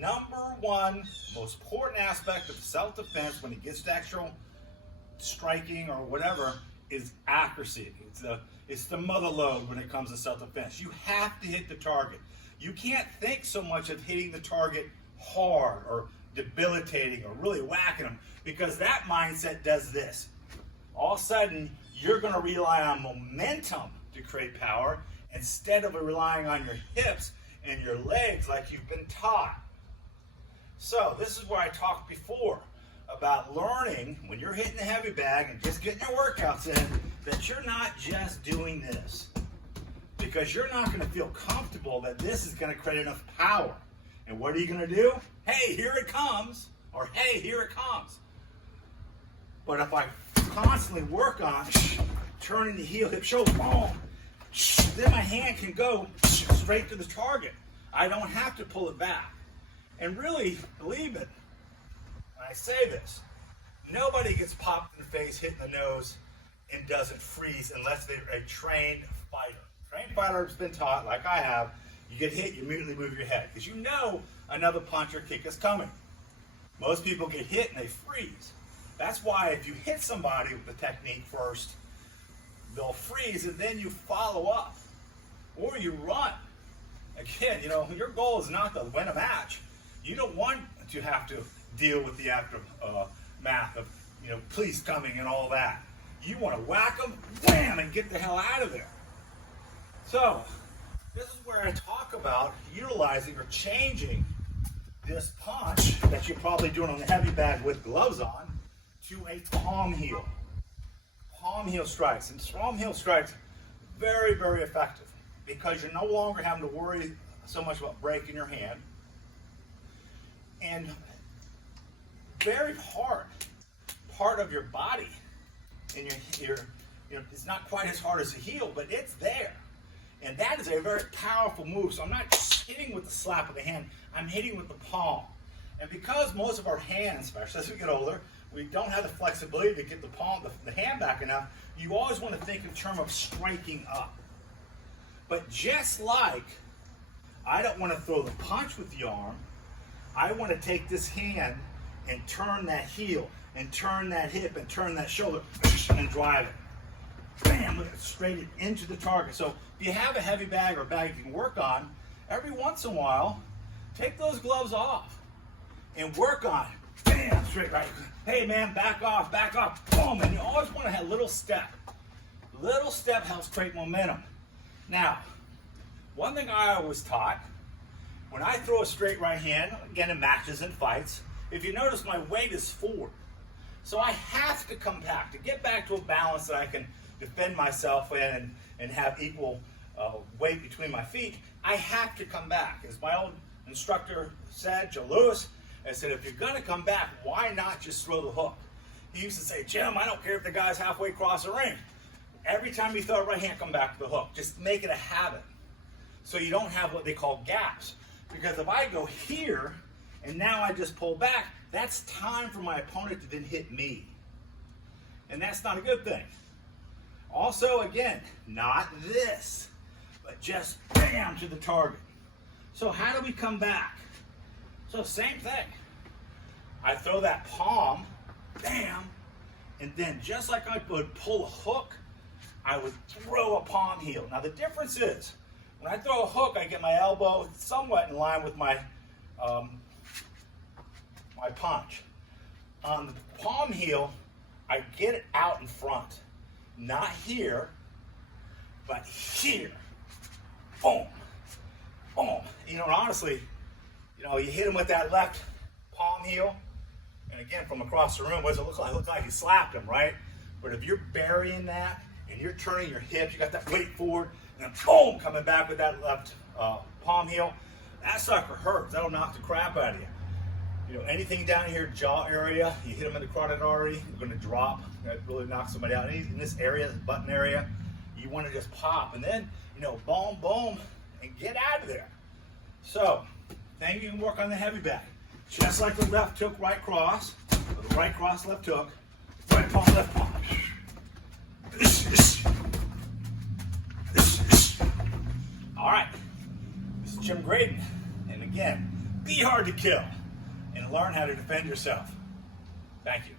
number one most important aspect of self-defense when it gets to actual striking or whatever is accuracy. It's the mother lode when it comes to self-defense. You have to hit the target. You can't think so much of hitting the target hard or debilitating or really whacking them, because that mindset does this. All of a sudden, you're going to rely on momentum to create power instead of relying on your hips and your legs like you've been taught. So this is where I talked before about learning when you're hitting the heavy bag and just getting your workouts in, that you're not just doing this, because you're not going to feel comfortable that this is going to create enough power. And what are you going to do? Hey, here it comes, or hey, here it comes. But if I constantly work on turning the heel, hip, shoulder, boom, then my hand can go straight to the target. I don't have to pull it back. And really, believe it, when I say this, nobody gets popped in the face, hit in the nose, and doesn't freeze unless they're a trained fighter. Trained fighter has been taught, like I have, you get hit, you immediately move your head, because you know another punch or kick is coming. Most people get hit and they freeze. That's why if you hit somebody with the technique first, they'll freeze and then you follow up. Or you run. Again, your goal is not to win a match. You don't want to have to deal with the aftermath of, police coming and all that. You want to whack them, wham, and get the hell out of there. So, this is where I talk about utilizing or changing this punch that you're probably doing on the heavy bag with gloves on to a palm heel. Palm heel strikes. And palm heel strikes, very, very effective, because you're no longer having to worry so much about breaking your hand. And very hard part of your body, and it's not quite as hard as the heel, but it's there. And that is a very powerful move. So I'm not just hitting with the slap of the hand, I'm hitting with the palm. And because most of our hands, especially as we get older, we don't have the flexibility to get the hand back enough, you always want to think in terms of striking up. But just like I don't want to throw the punch with the arm, I want to take this hand and turn that heel and turn that hip and turn that shoulder and drive it. Bam, straight into the target. So if you have a heavy bag or a bag you can work on, every once in a while, take those gloves off and work on it. Bam, straight right. Hey man, back off, boom. And you always want to have a little step. Little step helps create momentum. Now, one thing I always taught, when I throw a straight right hand, again in matches and fights, if you notice my weight is forward. So I have to come back to get back to a balance that I can defend myself in and have equal weight between my feet. I have to come back. As my old instructor said, Joe Lewis, I said, if you're going to come back, why not just throw the hook? He used to say, Jim, I don't care if the guy's halfway across the ring. Every time you throw a right hand, come back to the hook. Just make it a habit. So you don't have what they call gaps. Because if I go here, and now I just pull back, that's time for my opponent to then hit me. And that's not a good thing. Also, again, not this, but just bam to the target. So how do we come back? So same thing. I throw that palm, bam, and then just like I would pull a hook, I would throw a palm heel. Now the difference is, when I throw a hook, I get my elbow somewhat in line with my my punch. On the palm heel, I get it out in front. Not here, but here. Boom, boom. Honestly, you hit him with that left palm heel, and again, from across the room, what does it look like? It looks like you slapped him, right? But if you're burying that, and you're turning your hips, you got that weight forward, and then boom, coming back with that left palm heel, that sucker hurts. That'll knock the crap out of you. Anything down here, jaw area, you hit them in the carotid artery, you're going to drop. That really knocks somebody out. In this area, this button area, you want to just pop. And then, boom, boom, and get out of there. So, then you can work on the heavy bag. Just like the left hook, right cross, or the right cross, left hook, right palm, left palm. All right, this is Jim Graden. And again, be hard to kill, and learn how to defend yourself. Thank you.